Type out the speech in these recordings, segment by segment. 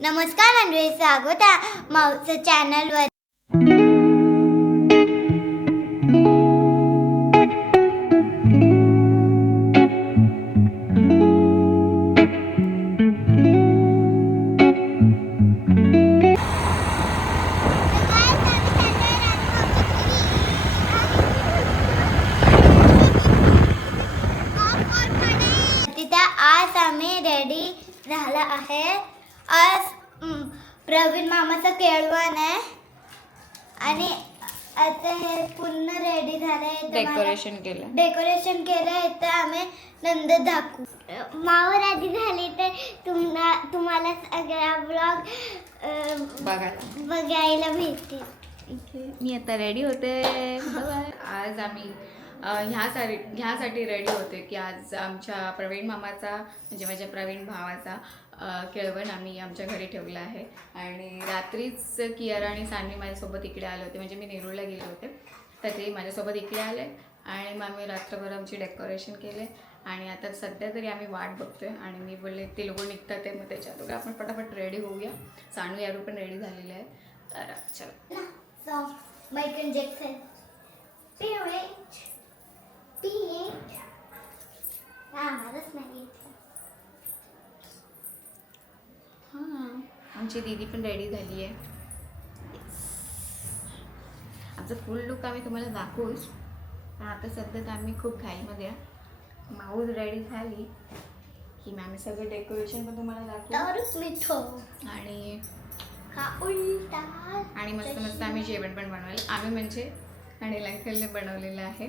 नमस्कार मंडळी, स्वागत आहे माऊचं चॅनलवर. आज आम्ही रेडी झाला आहे. आज प्रवीण मामाचा केळवण आहे आणि आता हे पूर्ण रेडी झालंय. डेकोरेशन केलं तर आम्ही नंतर दाखवू. माऊ रेडी झाली तर तुम्हाला सगळा ब्लॉग बघायला भेटतील. मी आता रेडी होते. आज आम्ही ह्यासाठी रेडी होते की आज आमच्या प्रवीण मामाचा म्हणजे माझ्या प्रवीण भावाचा केळवण आम्ही आमच्या घरी ठेवला आहे. आणि रात्रीच कियारा आणि सान्वी माझ्यासोबत इकडे आले होते, म्हणजे मी नेरूळला गेले होते तर ते माझ्यासोबत इकडे आले आणि मग आम्ही रात्रभर आमची डेकोरेशन केले. आणि आता सध्या तरी आम्ही वाट बघतोय आणि मी बोलले ते लोक निघतात आहे, मग त्याच्यात आपण पटापट रेडी होऊया. सानू यारू पण रेडी झालेले आहे. तर चला मायकल जॅक्सन आमची दीदी पण रेडी झाली आहे. आमचं फुल लुक आम्ही तुम्हाला दाखवूच, पण आता सध्या तर आम्ही खूप घाईमध्ये आहे. माऊज रेडी झाली की मग आम्ही सगळं डेकोरेशन पण तुम्हाला दाखवू आणि मस्त मस्त आम्ही जेवण पण बनवायला. आम्ही म्हणजे आणि अंकलने बनवलेलं आहे.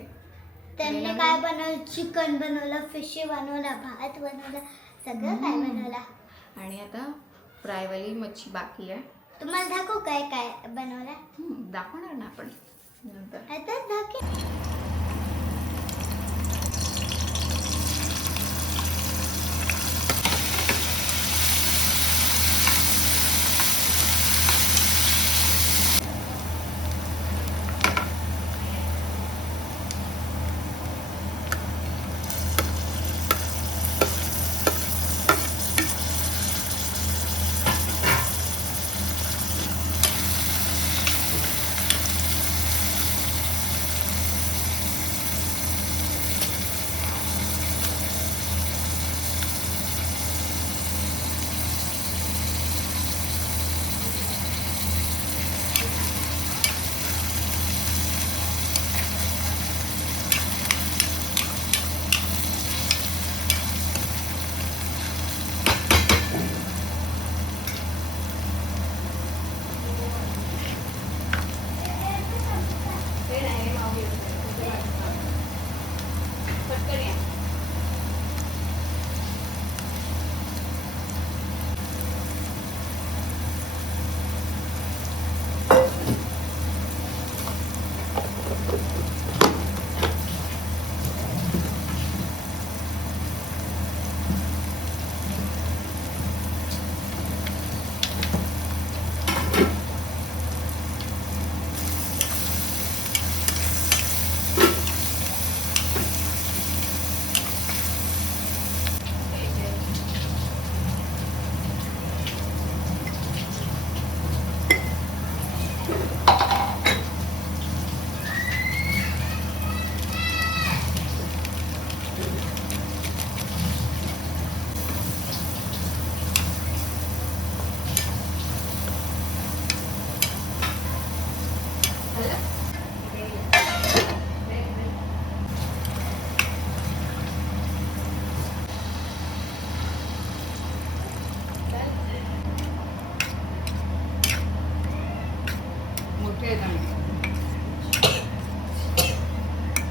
त्यांनी काय बनवलं? चिकन बनवलं, फिश बनवला, भात बनवला, सगळं काय बनवलं. आणि आता फ्रायवाली मच्छी बाकी आहे. तुम्हाला दाखवू काय काय बनवलं? दाखवणार ना आपण नंतर. आता दाखव.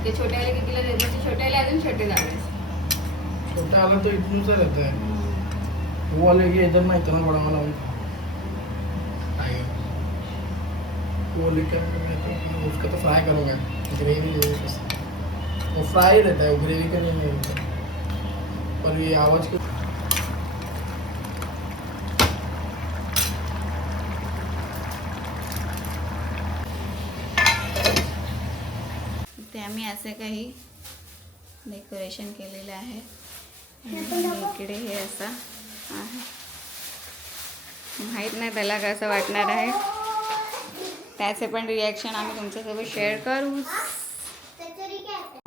ते छोट्याला कितीला देते? छोट्याला अजून छोटे झाले. छोटा वाला तो इतना सा रहता है, वो वाले के इधर ना इतना बड़ा वाला आएगा, वो लेकर मैं उसका तो फ्राई करूँगा. ग्रेवी वो फ्राई रहता है, वो ग्रेवी का नहीं होता. पर ये आवाज़ के आम्ही असं काही डेकोरेशन केलेलं आहे. इकडे हे असं आहे. माहीत नाही त्याला कसं वाटणार आहे. त्याचे पण रिॲक्शन आम्ही तुमच्यासोबत शेअर करू. त्याच्याने काय होतं?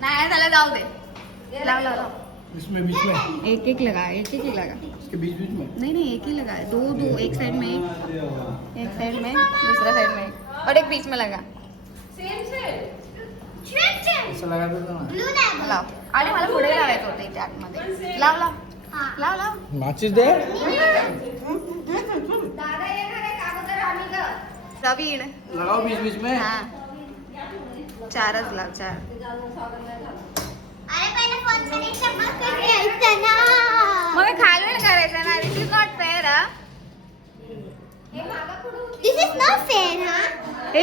नाही त्याला जाऊ दे. लाव लाव लाव. इसमें बीच में एक एक लगा, एक एक ही लगा. इसके बीच बीच में नहीं नहीं एक ही लगा. दो दो, एक साइड में एक साइड में दूसरा साइड में एक और एक बीच में लगा. ऐसा लगा देता ना. ब्लू नाही लाव. आणि मला पुढे लावायचं होतं इथे आतमध्ये. लाव लाव लाव लाव. माचिस दे. प्रवीण लगाओ बीच बीच में. हा 4च लाव 4. अरे पहिले फोन करायचं मग करायचं ना. मग खालून करायचं ना. This is not fair. This is not fair हा. हे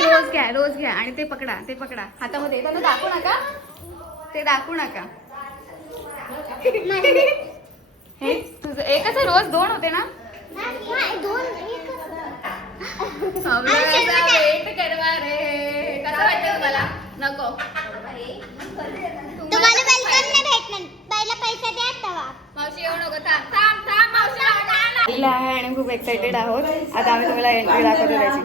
रोज घ्या आणि ते पकडा हातामध्ये. त्यांना दाखवू नका, ते दाखवू नका. हे तुझं एकच आहे. रोज 2 होते ना. नाही, दोन एकच. वेट करवा रे. कसं वाटतं तुम्हाला? नको तुम्हाला वेलकम नाही भेटणार. पहिला पैसा द्या तेव्हा. मावशी येऊ नको. थांब मावशी आहे आणि खूप एक्साइटेड आहोत. आता आम्ही तुम्हाला एंट्री दाखवतो त्याची.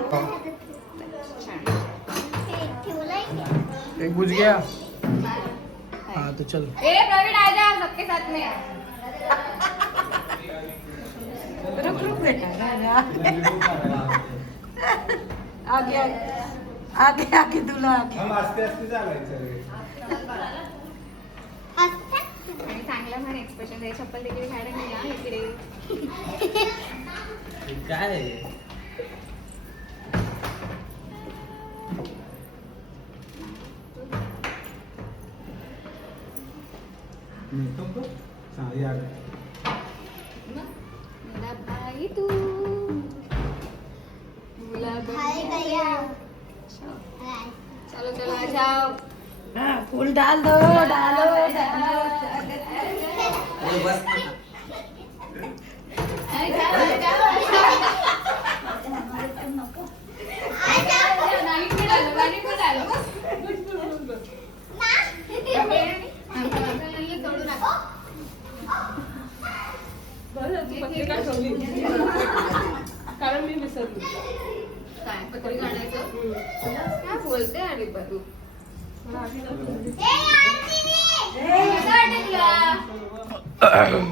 ठेवलंय. एक बुझ गया. हाँ तो चल. ए प्रवीण आजा सबके साथ में. रुक बेटा. आगे आगे आगे तुला आगे. आस्ते आस्ते चालायचं रे. असं? आणि चांगलं म्हण एक्सप्रेशन दे. चप्पल देखील खायला नाही या इकडे. काय मेरा भाई तू हाय गया. चलो चलो आ जाओ. हाँ, फूल डाल दो डालो डालो. अरे जाओ. नानी पण आलो. सोडू नका. कारण मी विसरली. काय पत्री काढायचं. काय बोलते अरे बरू. कसं वाटतं तुला?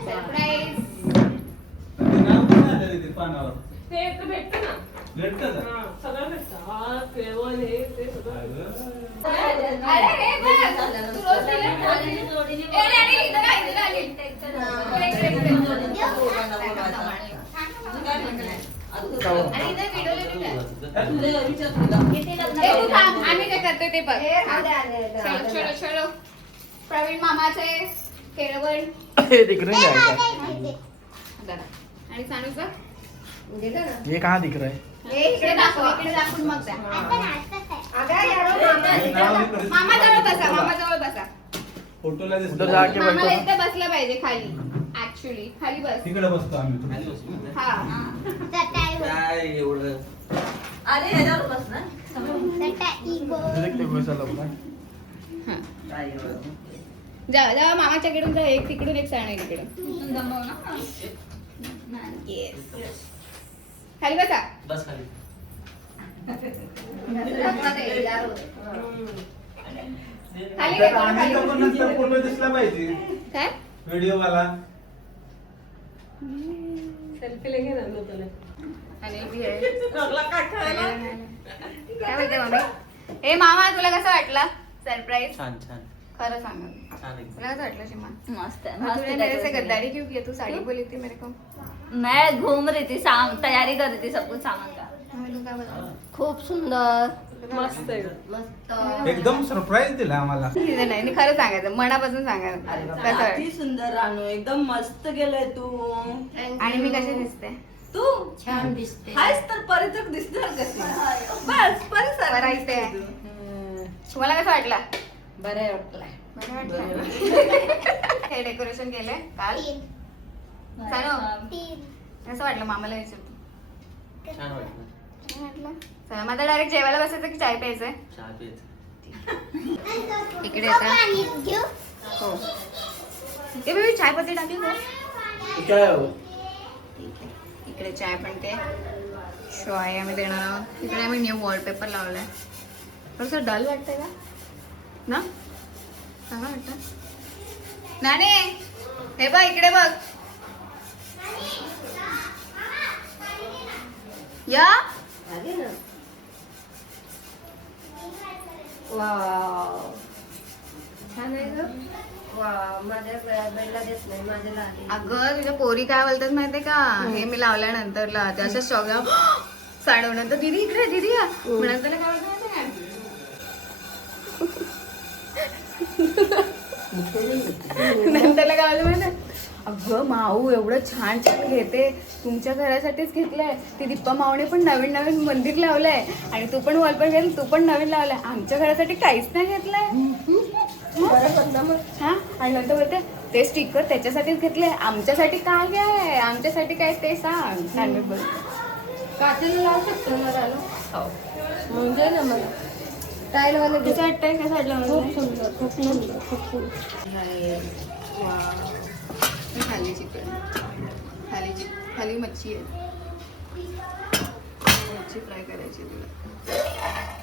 सरप्राईज. पानावर ते एक भेटतं ना. भेटतं हा, सगळं भेटतं. हा, केवळ हे ते सगळं. अरे हे बघ. तू रोज दिलं? ए, नाही, इथं नाही, इथं नाही. आणि इथं व्हिडिओ तू थांब. आम्ही काय करतोय ते बघ. चलो चलो चलो. प्रवीण मामाचे केळवण. दिख रहा है क्या? आणि सानूचं ये कहाँ दिख रहा है? इकडे दाखवून मग द्या. आपण असंच आहे. मामा जवळ बसा. फोटोला उधर जाके मामाला बैठो. इथे बसलं पाहिजे खाली. ऍक्च्युली खाली बस. तिकडे बसतो आम्ही. हा चटाईवर. काय एवढं अरे ह्याच्यावर बस ना. चटाईवर. देखते कैसा लग रहा है. हा. काय एवढं जेव्हा मामाच्या कडून जा. एक तिकडून एक साण इकडून. येस. खाली बसा. बस खाली. खाली घे, थोडं खाली. नंतर फोटो दिसला पाहिजे काय व्हिडिओ वाला. सेल्फी लेंगे ना लोग चले. आणि बी आहे. लागला काय खायला? काय बोलते मम्मी? ए मामा तुला कसं वाटलं सरप्राईज? छान छान खरं सांग. छान एकदम. तुला कसं वाटलं शिमा? मस्त है, तूने मस्त मेरे से decoration गद्दारी क्यों की? तू साड़ी बोली थी मेरे को. मैं घूम रही थी, तैयारी कर रही थी सब कुछ सामान का. मम्मी तू काय बोला? खूप सुंदर. मस्त आहे. एकदम सरप्राईज दिला आम्हाला. नाही नाही, खरं सांगायचं, मनापासून सांगायचं अरे बाबा, कसं किती सुंदर रानू, एकदम मस्त गेलंय तू. आणि मी कशी दिसते? तू छान दिसते. हायच तर परिचक दिसणार कशी. बस परिसर बरायचंय. तुम्हाला कसं वाटलं? बरं वाटलं. बरं वाटलं. हे डेकोरेशन केलंय काल. सांग कसं वाटलं? मामाला विचारतो. छान वाटलं. छान वाटलं. चला मग आता डायरेक्ट जेवायला बसायचं की चाय प्यायचंय? चहा प्यायचं. इकडे येता. पाणी घेऊ. हो. ए बेबी चाय पत्ती टाकली का? काय हवं? इकडे चाय पण ते शॉय आम्ही देणार आहोत. इकडे आम्ही न्यू वॉलपेपर लावलाय. थोडंसं डल वाटतंय का ना? चांगलं वाटतं. नाणे हे बघ इकडे बघ. या छान आहे ग. माझ्या बेडला देत नाही, माझ्याला आली. अगं तुझ्या पोरी काय बोलतात माहितीये का? हे मी लावल्यानंतरला त्या अशा शॉक साडवनंतर दिदी इकडे दिदी या नंतर काय बोलतात माहितीये का? नंतरला काय बोलतात माहितीये? अगं माऊ एवढं छान छान घेते, तुमच्या घरासाठीच घेतलंय. ती दीप्पा माऊने पण नवीन नवीन मंदिर लावलंय आणि तू पण वॉलपेपर घेतलं, तू पण नवीन लावलंय. आमच्या घरासाठी काहीच नाही घेतलंय. हा आणि नंतर बोलते ते स्टिकर त्याच्यासाठीच घेतले, आमच्यासाठी काय आहे? आमच्यासाठी काय ते सांग. सांग बघ. काचेला लावू शकतो ना रानू? हो. म्हणजे ना मला टाईल वाले कसं वाटतंय? कसं वाटलं? खूप सुंदर, खूप सुंदर, खूप सुंदर. खाली चिकन, खाली मच्छी आहे. मच्छी फ्राय करायची तुला.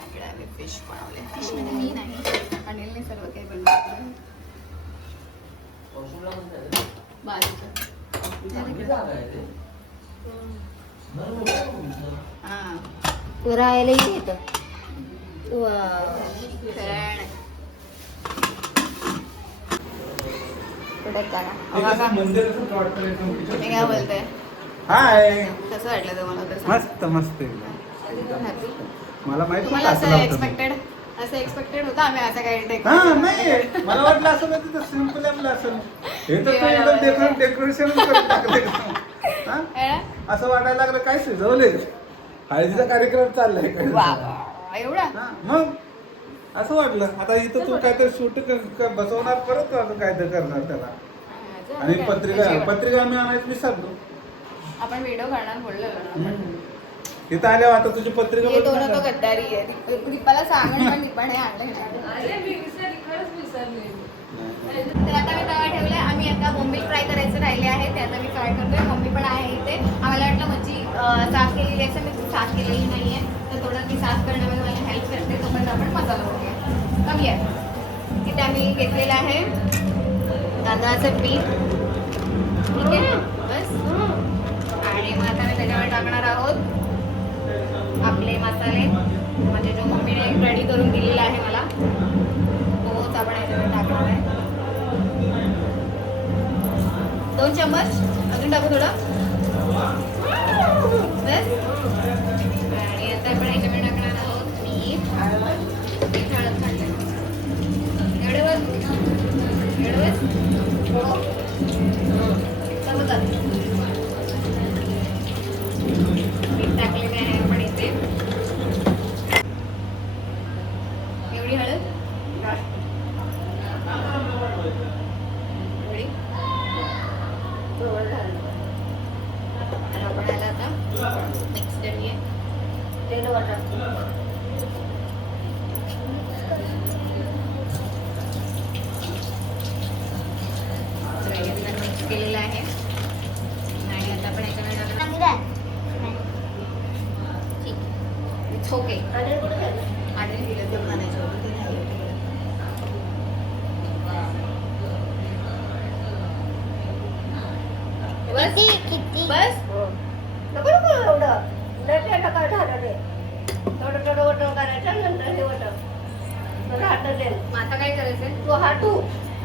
इकडे आम्ही फिश बनवले. फिश म्हणजे मी नाही, अनिलने सर्व काही बनवलं. हा तू राहायला येतं. मंदिराचं वाटतं एकदम. मी काय बोलते? हाय. कसं वाटलं तुम्हाला? तसं मस्त मस्त एकदम. हॅपी? मला माहित तुम्हाला नव्हतं असं असं एक्सपेक्टेड होतं आम्ही असं काही हा नाही मला वाटलं असं नाही, तर सिम्पल आपलं असं हे तर तू एकदम डेकोरेशन करून टाकलं. हा? असं वाटायला लागलं काय शिजवले, हळदीचा कार्यक्रम चाललाय काय. एवढा हा, मग असं वाटलं आता इथं तू काहीतरी शूट बसवणार, परत असं काहीतरी करणार त्याला. आणि पत्रिका आम्ही आणायचं विसरलो. आपण व्हिडिओ काढणार बोललेलो ना. इथं आल्यावर आता तुझी पत्रिका हे बघ दोन ना. तो गद्दारी आहे. दीपाला सांगण पण दीपाने आणलं नाही. अरे मी विसरली, खरंच विसरली. तर आता मी तवा ठेवलाय. आम्ही आता बोंबील फ्राय करायचे राहिले आहे, ते आता मी फ्राय करतोय. मम्मी पण आहे इथे. आम्हाला वाटलं मच्छी साफ केलेली असं, मी साफ केलेली नाहीये, तर थोडं ती साफ करण्यामध्ये मला हेल्प करते. तोपर्यंत आपण मसाला बघूया. कमी आहे तिथे आम्ही घेतलेलं आहे तांदळाचं पीठ. ठीक आहे बस. आणि मग आता मी त्याच्यावर टाकणार आहोत आपले मसाले, म्हणजे जो मम्मीने रेडी करून दिलेला आहे मला, तोच आपण याच्यावर टाकणार आहे. 2 चम्मच अजून टाकू थोडं बस. आणि आता आपण याच्यावर टाकणार आहोत मीठ. हळद टाकणार एवढं बस. कसं कर मीठ टाकलेलं आहे आपण इथे. एवढी हळद एवढी. आणि आपण याला आता मिक्स करूया. तेल मिक्स केलेलं आहे. आणि आता आपण याच्यामध्ये टाकणार चांगलं आहे. It's okay. आधी दिलं ते म्हणायचं होतं, ते नाही होतं. बस किती बस. नको नको एवढं. लय टाका झालं ते. थोडं वटं करायचं, नंतर हे वटं. थोडं हातात दे. मग आता काय करायचंय? तू हाटू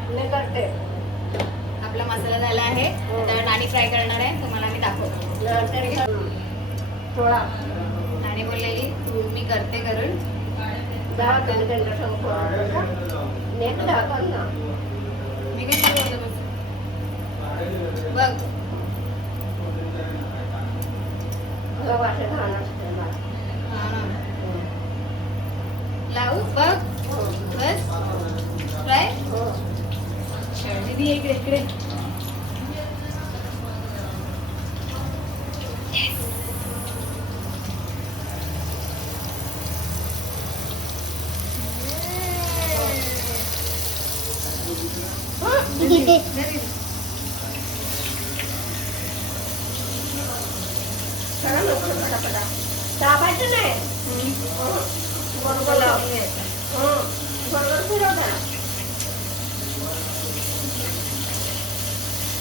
मी करते. आपला मसाला झाला आहे, तर नाणी फ्राय करणार आहे, तुम्हाला मी दाखवतो. थोडा नाणी बोललेली मी करते करून जावा तुम्ही त्यांच्या संग पोरांना. नेट दाखल ना. मी काय चालू होतं बस. बघ गव्हाचे धान असते ना. लावू बघ बस फ्राय शर्दी इकडे इकडे करा लवकर पटापटा. दाबायचं नाही. बरोबर लाव. बरोबर फिरव त्याला.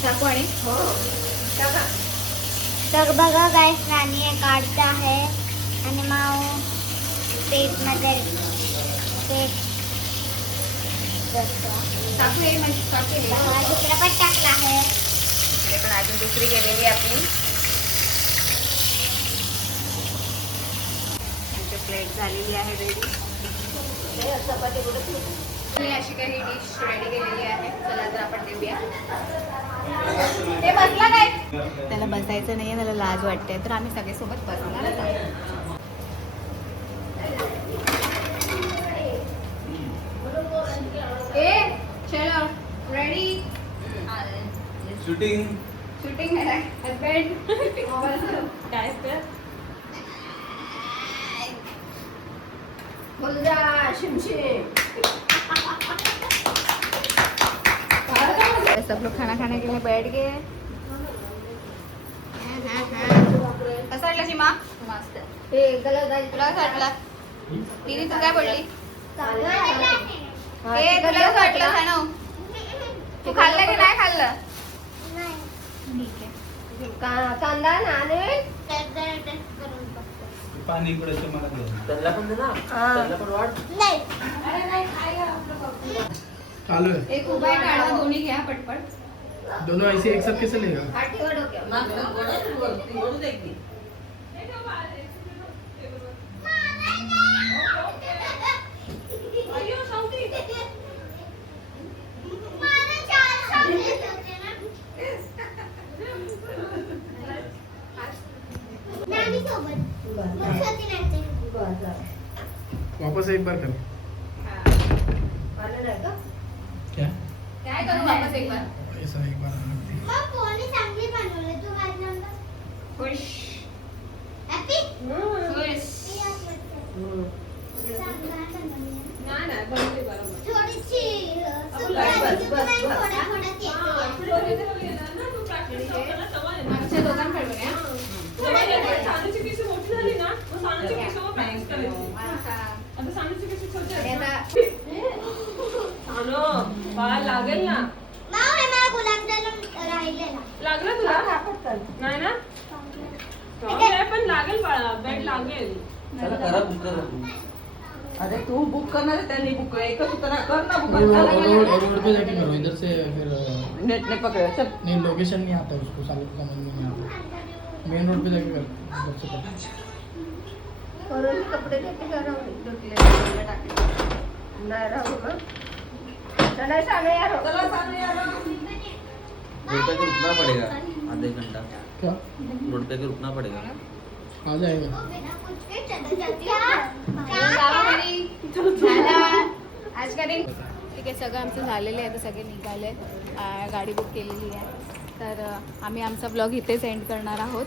टाकू आणि टाका. तर बघा गाईस राणी हे काढत आहे आणि माऊ पेटमध्ये पेट टाकू हे म्हणजे टाकू हे. दुसरा पण टाकला आहे. इकडे पण अजून दुसरी गेलेली आहे आपली. आमची प्लेट झालेली आहे रेडी. चपाती कुठे ठेवली? अशी काही डिश रेडी केलेली आहे. चला तर आपण देऊया. ते बसला काय? त्याला बसायचं नाहीये, त्याला लाज वाटते, तर आम्ही सगळे सोबत बसणार आहोत. चलो रेडी. शूटिंग शूटिंग है हस्बैंड काय तर मुलगा शिमशिम. सब लोग खाना खाने के लिए बैठ गए. कसा वाटला सीमा? मस्त. हे गलत आहे. तुला कसं वाटला? दीदी तू काय बोलली? हा, हे चिकन तुला कसं वाटलं वाटलं? खाणं? तू खाल्लं की नाही खाल्लं? नाही. ठीक आहे. कांदा ना आणि जरा टेस्ट करून बघतो. पाणी इकडे मला दे. नाही. चालू है एक उभा आहे काढा, दोन्ही घ्या पटपट. दोनों ऐसे एक साथ कैसे लेगा? हा ठेवा डोक्यावर. मला चार सामने होते ना. नानी सोबत. मग सती नाही. वापस एक बार कर. आलं नाही का? क्या? काय करू वापस एक बार? ऐसा एक बार मग पोळी चांगली बनवली. तू काय नंबर? खुश हॅपी? खुश. थोडीशी आमच्या दोघांकडे बघा. लागेल ना. गुलाबजामुन राहिलेला. लागलं तुला? नाही ना? नाही, पण लागेल बाळा, बेड लागेल. अरे तू बुक करणार है, त्यांनी बुक एकच होतं ना, कर ना बुक. रोड पे जाके करो. इधर से फिर नेट ने पकड़ चल. नहीं लोकेशन नहीं आता उसको, साले को समझ में नहीं आता. मेन रोड पे जाके कर. उधर से कर. करून कपडे देते का राहू दे? धुतले टाकले नाही राहू मग. चला सांगा यार. चला सांग यार. रोड पे तो रुकना पड़ेगा आधे घंटा. क्या? रोड पे तो रुकना पड़ेगा. आ जाएगा. आज का दिन ठीक आहे. सगळं आमचं झालेलं आहे. आता सगळे निघाले. गाडी बुक केलेली आहे. तर आम्ही आमचा ब्लॉग इथेच एंड करणार आहोत.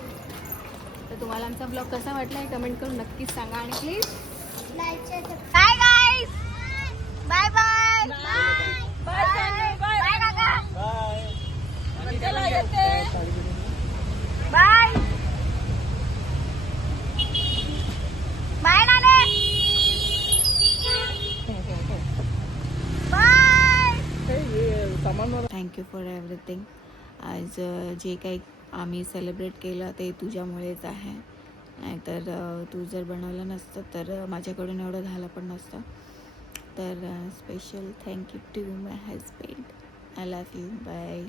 तर तुम्हाला आमचा ब्लॉग कसा वाटला हे कमेंट करून नक्कीच सांगा. आणि please bye guys. Bye bye. Bye bye काका. बाय. बाय नाने. बाय. Thank you for everything. आज जे काही आम्ही सेलिब्रेट केलं ते तुझ्यामुळेच आहे. नाहीतर तू जर बनवलं नसतं तर माझ्याकडून एवढं झालं पण नसतं. तर special thank you to my husband. I love you. Bye.